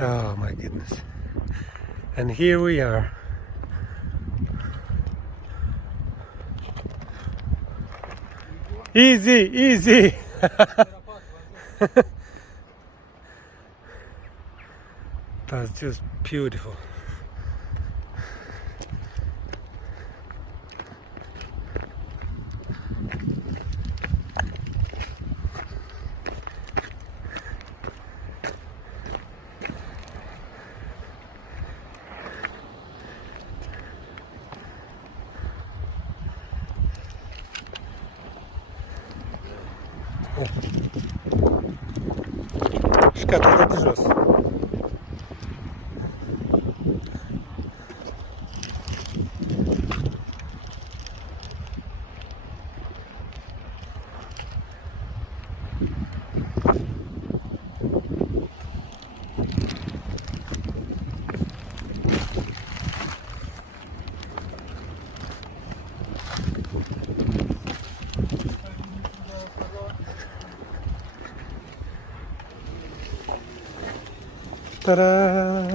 Oh my goodness. And here we are. Easy, easy. That's just beautiful. Шката задержался. Та-да!